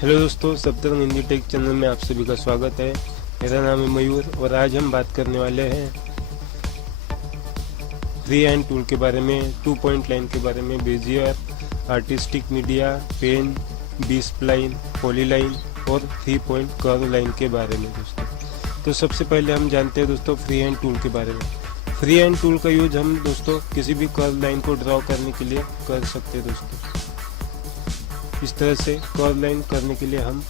Hello दोस्तों, Saptarang Hindi take channel में आप सभी का स्वागत है। मेरा नाम है मयूर और आज हम बात करने वाले हैं फ्री हैंड टूल के बारे में, 2 पॉइंट लाइन के बारे में, Bezier, artistic media, pen, B spline, polyline और 3 पॉइंट कर्व लाइन के बारे में दोस्तों। तो सबसे पहले हम जानते हैं दोस्तों फ्री हैंड टूल के बारे में। फ्री हैंड टूल का यूज हम दोस्तों किसी भी कर्व लाइन को ड्रॉ करने के लिए कर सकते हैं दोस्तों। इस तरह से कर्व लाइन करने के लिए हम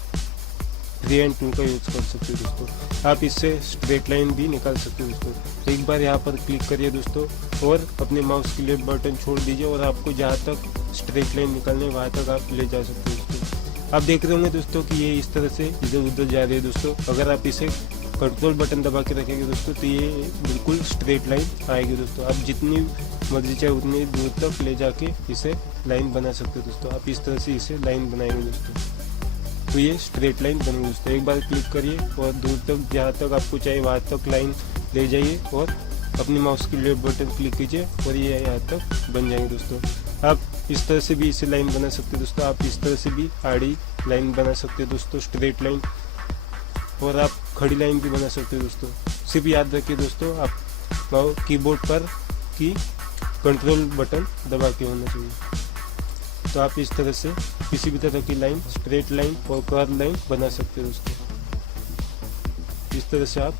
फ्री हैंड टूल का यूज कर सकते हैं दोस्तों। आप इससे स्ट्रेट लाइन भी निकाल सकते हैं दोस्तों। एक बार यहाँ पर क्लिक करिए दोस्तों और अपने माउस के लिए बटन छोड़ दीजिए और आपको जहाँ तक स्ट्रेट लाइन निकालने वहाँ तक आप ले जा सकते हैं दोस्तों। आप देख रहे होंगे दोस्तों कि ये इस तरह से इधर उधर जा रही है दोस्तों। अगर आप इसे कंट्रोल बटन दबा के रखेंगे दोस्तों तो ये बिल्कुल स्ट्रेट लाइन आएगी दोस्तों। आप जितनी मर्जी चाहे उतनी दूर तक ले जाके इसे लाइन बना सकते हो दोस्तों। आप इस तरह से इसे लाइन बनाएंगे दोस्तों तो ये स्ट्रेट लाइन बनेगी दोस्तों। एक बार क्लिक करिए और दूर तक जहाँ तक आपको चाहिए वहाँ तक लाइन ले जाइए और अपने माउस के लेफ्ट बटन क्लिक कीजिए और ये यहाँ तक बन जाएंगे दोस्तों। आप इस तरह से भी इसे लाइन बना सकते हैं दोस्तों। आप इस तरह से भी आड़ी लाइन बना सकते हैं दोस्तों, स्ट्रेट लाइन, और आप खड़ी लाइन भी बना सकते हो दोस्तों। सिर्फ याद रखिए दोस्तों, आप कीबोर्ड पर की कंट्रोल बटन दबा के होना चाहिए। तो आप इस तरह से किसी भी तरह की लाइन, स्ट्रेट लाइन और कर्व लाइन बना सकते हैं दोस्तों। इस तरह से आप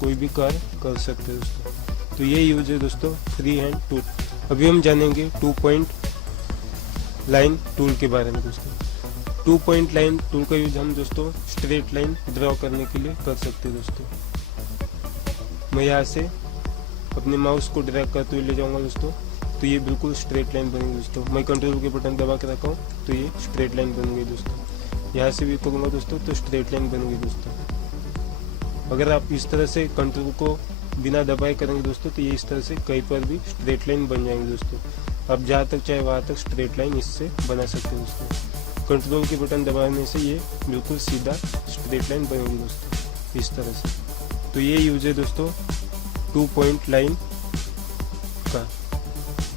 कोई भी कार्य कर सकते हैं दोस्तों। तो ये यूज है दोस्तों फ्री हैंड टूल। अभी हम जानेंगे 2 पॉइंट लाइन टूल के बारे में दोस्तों। 2 पॉइंट लाइन टूल का यूज हम दोस्तों स्ट्रेट लाइन ड्रॉ करने के लिए कर सकते हैं दोस्तों। मैं यहाँ से अपने माउस को ड्रैग करते हुए ले जाऊंगा दोस्तों तो ये बिल्कुल स्ट्रेट लाइन बनेगी दोस्तों। मैं कंट्रोल के बटन दबा के रखा हूँ तो ये स्ट्रेट लाइन बन गई दोस्तों। यहाँ से भी करूँगा दोस्तों तो स्ट्रेट लाइन बनेगी दोस्तों। अगर आप इस तरह से कंट्रोल को बिना दबाए करेंगे दोस्तों तो ये इस तरह से कहीं पर भी स्ट्रेट लाइन बन जाएंगे दोस्तों। आप जहाँ तक चाहे वहाँ तक स्ट्रेट लाइन इससे बना सकते हैं दोस्तों। कंट्रोल के बटन दबाने से ये बिल्कुल सीधा स्ट्रेट लाइन बनेगी दोस्तों, इस तरह से। तो ये यूज है दोस्तों 2 पॉइंट लाइन का।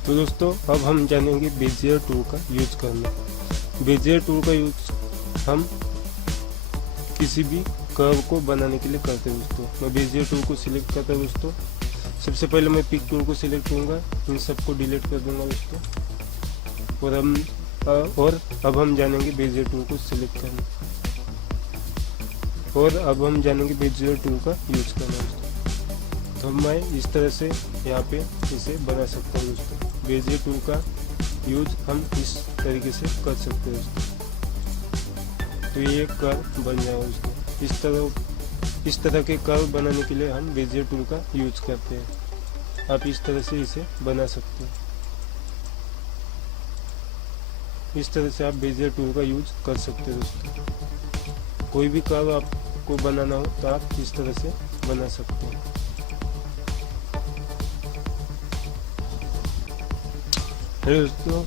तो दोस्तों अब हम जानेंगे बेजियर टूल का यूज करना। बेजियर टूल का यूज हम किसी भी कर्व को बनाने के लिए करते हैं दोस्तों। मैं बेजियर टूल को सिलेक्ट करता हूँ दोस्तों। सबसे पहले मैं पिक टूल को सिलेक्ट करूँगा, इन सबको डिलीट कर दूंगा दोस्तों। और अब हम जानेंगे बेजियर टूल को सिलेक्ट करना और अब हम जानेंगे बेजियर टूल का यूज करना दोस्तों। तो मैं इस तरह से यहाँ पे इसे बना सकता हूँ दोस्तों। बेजियर टूल का यूज हम इस तरीके से कर सकते हैं दोस्तों। तो ये कर्व बन जाएगा दोस्तों। इस तरह के कर्व बनाने के लिए हम बेजियर टूल का यूज करते हैं। आप इस तरह से इसे बना सकते हैं। इस तरह से आप बेजियर टूल का यूज कर सकते हैं दोस्तों। कोई भी कर्व आपको बनाना हो तो आप इस तरह से बना सकते हैं। हेलो दोस्तों,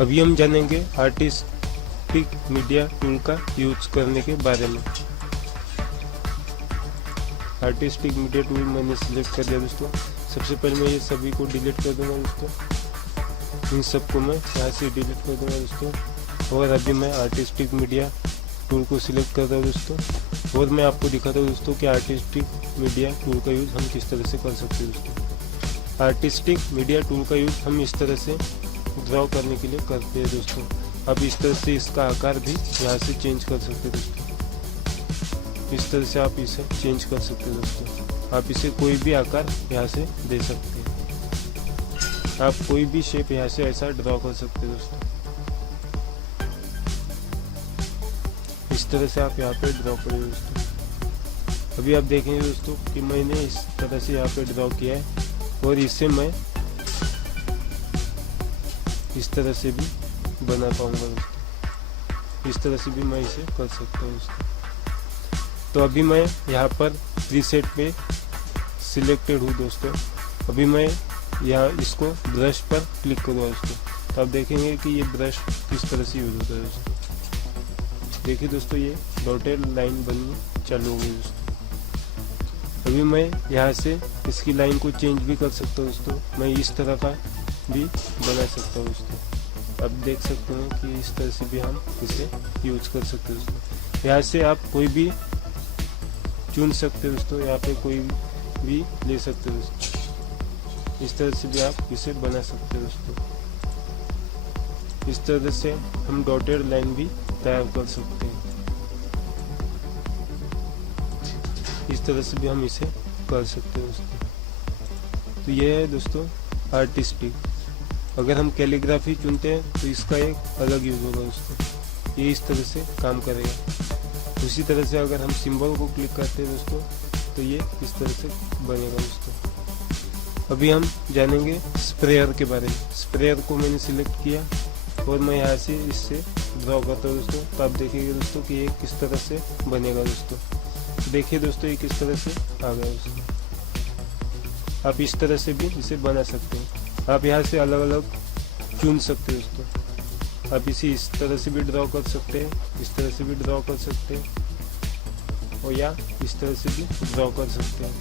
अभी हम जानेंगे आर्टिस्टिक मीडिया टूल का यूज करने के बारे में। आर्टिस्टिक मीडिया टूल मैंने सिलेक्ट कर दिया दोस्तों। सबसे पहले मैं ये सभी को डिलीट कर दूंगा दोस्तों। इन सबको मैं यहाँ से डिलीट कर दूंगा दोस्तों। और अभी मैं आर्टिस्टिक मीडिया टूल को सिलेक्ट कर रहा हूँ दोस्तों। और मैं आपको दिखाता हूँ दोस्तों कि आर्टिस्टिक मीडिया टूल का यूज़ हम किस तरह से कर सकते हैं दोस्तों। आर्टिस्टिक मीडिया टूल का यूज़ हम इस तरह से ड्रॉ करने के लिए करते हैं दोस्तों। अब इस तरह से इसका आकार भी यहाँ से चेंज कर सकते हैं दोस्तों। इस तरह से आप इसे चेंज कर सकते हैं दोस्तों। आप इसे कोई भी आकार यहाँ से दे सकते हैं। आप कोई भी शेप यहाँ से ऐसा ड्रॉ कर सकते हैं दोस्तों। इस तरह से आप यहाँ पे ड्रॉ करेंगे दोस्तों। अभी आप देखेंगे दोस्तों कि मैंने इस तरह से यहाँ पे ड्रॉ किया है और इससे मैं इस तरह से भी बना पाऊंगा दोस्तों। इस तरह से भी मैं इसे कर सकता हूँ दोस्तों। तो अभी मैं यहाँ पर प्रीसेट पे सिलेक्टेड हूँ दोस्तों। अभी मैं यहाँ इसको ब्रश पर क्लिक करूँगा दोस्तों। तो आप देखेंगे कि ये ब्रश किस तरह से यूज होता है दोस्तों। देखिए दोस्तों, ये डॉटेड लाइन बननी चालू हो गई दोस्तों। अभी मैं यहाँ से इसकी लाइन को चेंज भी कर सकता हूँ दोस्तों। मैं इस तरह का भी बना सकता हूँ दोस्तों। आप देख सकते हैं कि इस तरह से भी हम इसे यूज कर सकते हैं दोस्तों। यहाँ से आप कोई भी चुन सकते हैं दोस्तों, यहाँ पे कोई भी ले सकते हैं दोस्तों। इस तरह से भी आप इसे बना सकते हैं दोस्तों। इस तरह से हम डॉटेड लाइन भी तैयार कर सकते हैं। इस तरह से भी हम इसे कर सकते हैं दोस्तों। तो ये है दोस्तों आर्टिस्टिक। अगर हम कैलीग्राफी चुनते हैं तो इसका एक अलग यूज होगा दोस्तों, ये इस तरह से काम करेगा। उसी तरह से अगर हम सिंबल को क्लिक करते हैं दोस्तों तो ये इस तरह से बनेगा दोस्तों। अभी हम जानेंगे स्प्रेयर के बारे में। स्प्रेयर को मैंने सिलेक्ट किया और मैं यहाँ से इससे ड्रॉ करता हूँ दोस्तों। तो आप देखेंगे दोस्तों कि ये किस तरह से बनेगा दोस्तों। देखिए दोस्तों ये किस तरह से आ गया दोस्तों। आप इस तरह से भी इसे बना सकते हैं। आप यहाँ से अलग अलग चुन सकते हैं दोस्तों। आप इसे इस तरह से भी ड्रॉ कर सकते हैं, इस तरह से भी ड्रॉ कर सकते हैं और या इस तरह से भी ड्रॉ कर सकते हैं।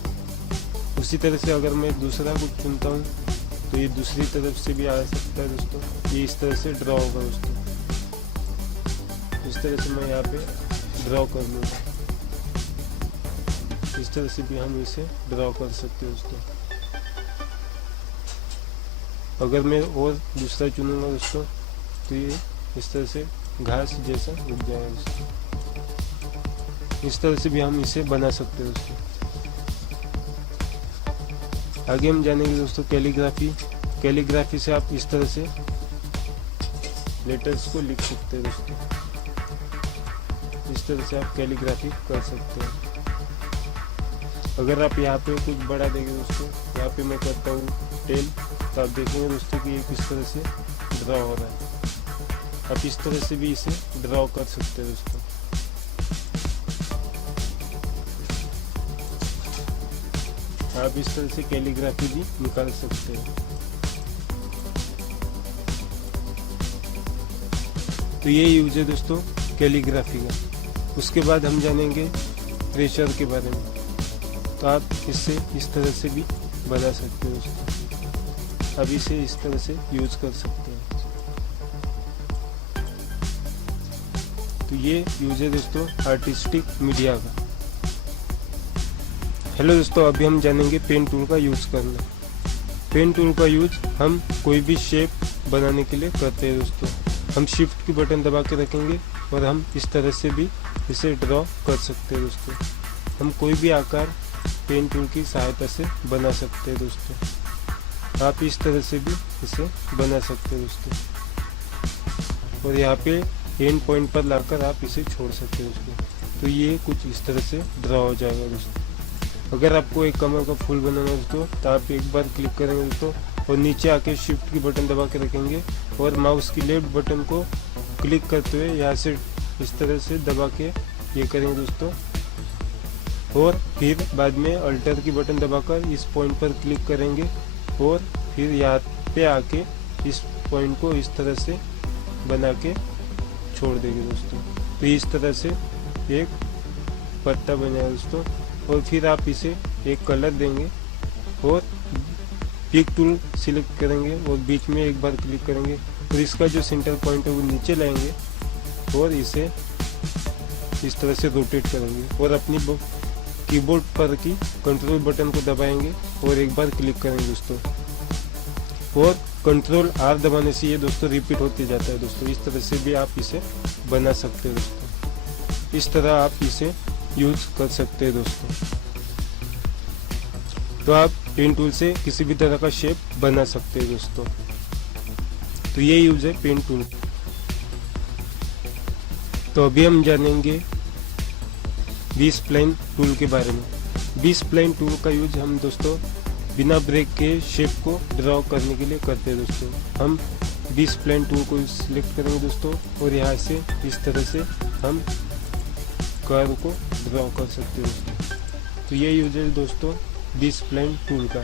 उसी तरह से अगर मैं दूसरा कुछ चुनता हूँ तो ये दूसरी तरफ से भी आ सकता है दोस्तों। ये इस तरह से ड्रॉ होगा दोस्तों। इस तरह से मैं यहाँ पे ड्रॉ कर लूँगा। इस तरह से भी हम इसे ड्रॉ कर सकते हैं दोस्तों। अगर मैं और दूसरा चुनूंगा दोस्तों तो ये इस तरह से घास जैसा उग जाएगा दोस्तों। इस तरह से भी हम इसे बना सकते हैं दोस्तों। आगे हम जानेंगे दोस्तों कैलीग्राफी। कैलीग्राफी से आप इस तरह से लेटर्स को लिख सकते हैं दोस्तों। इस तरह से आप कैलीग्राफी कर सकते हैं। अगर आप यहाँ पे कुछ बड़ा देंगे दोस्तों, यहाँ पे मैं करता हूँ 10, तो आप देखेंगे दोस्तों कि ये किस तरह से ड्रॉ हो रहा है। आप इस तरह से भी इसे ड्रॉ कर सकते हैं दोस्तों। आप इस तरह से कैलीग्राफी भी निकाल सकते हैं। तो ये यूज है दोस्तों कैलीग्राफी का। उसके बाद हम जानेंगे प्रेशर के बारे में। तो आप इससे इस तरह से भी बना सकते हैं दोस्तों। अब इसे इस तरह से यूज कर सकते हैं। तो ये यूज है दोस्तों आर्टिस्टिक मीडिया का। हेलो दोस्तों, अभी हम जानेंगे पेन टूल का यूज करना। पेन टूल का यूज हम कोई भी शेप बनाने के लिए करते हैं दोस्तों। हम शिफ्ट की बटन दबा के रखेंगे और हम इस तरह से भी इसे ड्रॉ कर सकते हैं दोस्तों। हम कोई भी आकार पेन टूल की सहायता से बना सकते हैं दोस्तों। आप इस तरह से भी इसे बना सकते हैं दोस्तों। और यहाँ पे एंड पॉइंट पर लाकर आप इसे छोड़ सकते हैं दोस्तों। तो ये कुछ इस तरह से ड्रॉ हो जाएगा दोस्तों। अगर आपको एक कमर का फूल बनाना है दोस्तों तो आप एक बार क्लिक करेंगे दोस्तों और नीचे आके शिफ्ट की बटन दबा के रखेंगे और माउस की लेफ्ट बटन को क्लिक करते हुए यहाँ से इस तरह से दबा के ये करेंगे दोस्तों। और फिर बाद में अल्टर की बटन दबाकर इस पॉइंट पर क्लिक करेंगे और फिर यहाँ पे आके इस पॉइंट को इस तरह से बना के छोड़ देंगे दोस्तों। तो इस तरह से एक पत्ता बनेगा दोस्तों। और फिर आप इसे एक कलर देंगे और पिक टूल सिलेक्ट करेंगे और बीच में एक बार क्लिक करेंगे और इसका जो सेंटर पॉइंट है वो नीचे लाएंगे और इसे इस तरह से रोटेट करेंगे और अपनी कीबोर्ड पर की कंट्रोल बटन को दबाएंगे और एक बार क्लिक करेंगे दोस्तों। और कंट्रोल आर दबाने से ये दोस्तों रिपीट होते जाता है दोस्तों। इस तरह से भी आप इसे बना सकते हैं दोस्तों। इस तरह आप इसे यूज कर सकते हैं दोस्तों। तो आप पेन टूल से किसी भी तरह का शेप बना सकते हैं दोस्तों। तो ये यूज है पेन टूल। तो अभी हम जानेंगे बी स्प्लाइन टूल के बारे में। बी स्प्लाइन टूल का यूज हम दोस्तों बिना ब्रेक के शेप को ड्रॉ करने के लिए करते हैं दोस्तों। हम बी स्प्लाइन टूल को सिलेक्ट करेंगे दोस्तों और यहाँ से इस तरह से हम कर्व को ड्रॉ कर सकते हैं दोस्तों। तो ये यूज है दोस्तों बी स्प्लाइन टूल का।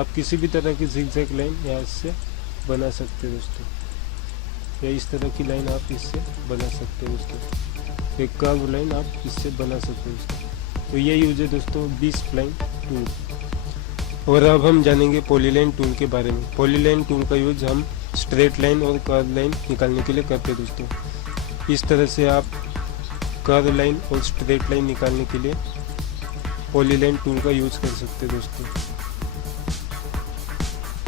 आप किसी भी तरह की जिगजैग लाइन यहाँ से बना सकते हैं दोस्तों, या इस तरह की लाइन आप इससे बना सकते हैं दोस्तों। एक कर्व लाइन आप इससे बना सकते हैं दोस्तों। तो ये यूज है दोस्तों बी स्प्लाइन टूल। और अब हम जानेंगे पॉलीलाइन टूल के बारे में। पॉलीलाइन टूल का यूज हम स्ट्रेट लाइन और कर्व लाइन निकालने के लिए करते हैं दोस्तों। इस तरह से आप कर्व लाइन और स्ट्रेट लाइन निकालने के लिए पॉलीलाइन टूल का यूज कर सकते हैं दोस्तों,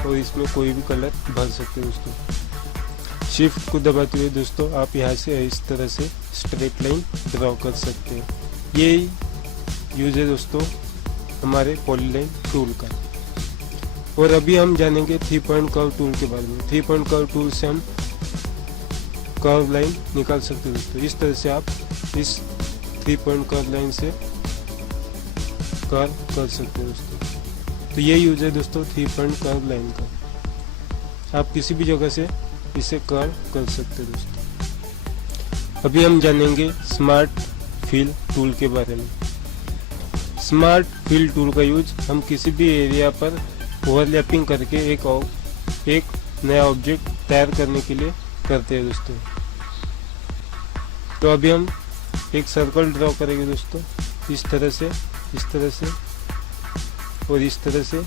और इसमें कोई भी कलर भर सकते हैं दोस्तों। शिफ्ट को दबाते हुए दोस्तों आप यहाँ से इस तरह से स्ट्रेट लाइन ड्रॉ कर सकते हैं। ये यूज है दोस्तों हमारे पॉलीलाइन टूल का। और अभी हम जानेंगे 3 पॉइंट कर्व टूल के बारे में। 3 पॉइंट कर्व टूल से हम कर्व लाइन निकाल सकते हैं दोस्तों। इस तरह से आप इस 3 पॉइंट कर्व लाइन से कर्व कर सकते हैं दोस्तों। तो ये यूज है दोस्तों 3 पॉइंट कर्व लाइन का। आप किसी भी जगह से इसे कर्व कर सकते हैं दोस्तों। अभी हम जानेंगे स्मार्ट फिल टूल के बारे में। स्मार्ट फिल टूल का यूज हम किसी भी एरिया पर ओवरलैपिंग करके एक नया ऑब्जेक्ट तैयार करने के लिए करते हैं दोस्तों। तो अभी हम एक सर्कल ड्रॉ करेंगे दोस्तों, इस तरह से और इस तरह से।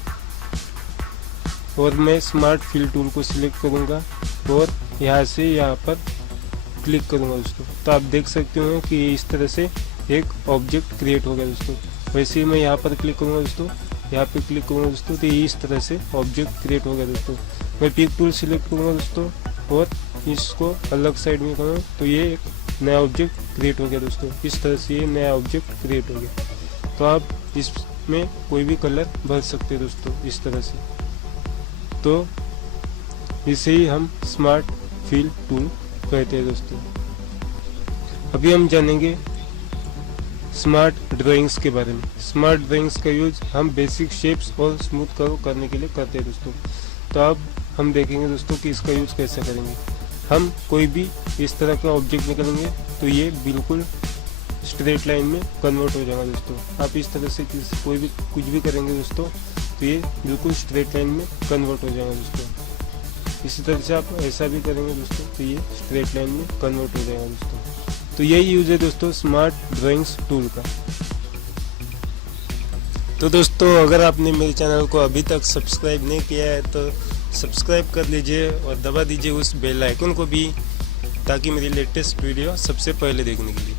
और मैं स्मार्ट फिल टूल को सिलेक्ट करूंगा और यहाँ से यहाँ पर क्लिक करूंगा दोस्तों। तो आप देख सकते हो कि इस तरह से एक ऑब्जेक्ट क्रिएट हो गया दोस्तों। वैसे ही मैं यहाँ पर क्लिक करूंगा दोस्तों, यहाँ पे क्लिक करूंगा दोस्तों, तो इस तरह से ऑब्जेक्ट क्रिएट हो गया दोस्तों। मैं पिक टूल सिलेक्ट करूंगा दोस्तों और इसको अलग साइड में करूँगा, तो ये एक नया ऑब्जेक्ट क्रिएट हो गया दोस्तों। इस तरह से ये नया ऑब्जेक्ट क्रिएट हो गया। तो आप इसमें कोई भी कलर भर सकते हैं दोस्तों इस तरह से। तो इसे ही हम स्मार्ट फिल टूल कहते हैं दोस्तों। अभी हम जानेंगे स्मार्ट ड्राइंग्स के बारे में। स्मार्ट ड्राइंग्स का यूज हम बेसिक शेप्स और स्मूथ कर्व करने के लिए करते हैं दोस्तों। तो अब हम देखेंगे दोस्तों कि इसका यूज कैसे करेंगे। हम कोई भी इस तरह का ऑब्जेक्ट निकालेंगे तो ये बिल्कुल स्ट्रेट लाइन में कन्वर्ट हो जाएगा दोस्तों। आप इस तरह से कुछ भी करेंगे दोस्तों तो ये बिल्कुल स्ट्रेट लाइन में कन्वर्ट हो जाएगा दोस्तों। इसी तरह से आप ऐसा भी करेंगे दोस्तों तो ये स्ट्रेट लाइन में कन्वर्ट हो जाएगा दोस्तों। तो यही यूज है दोस्तों स्मार्ट ड्राइंग्स टूल का। तो दोस्तों अगर आपने मेरे चैनल को अभी तक सब्सक्राइब नहीं किया है तो सब्सक्राइब कर लीजिए और दबा दीजिए उस बेल आइकन को भी, ताकि मेरी लेटेस्ट वीडियो सबसे पहले देखने के लिए।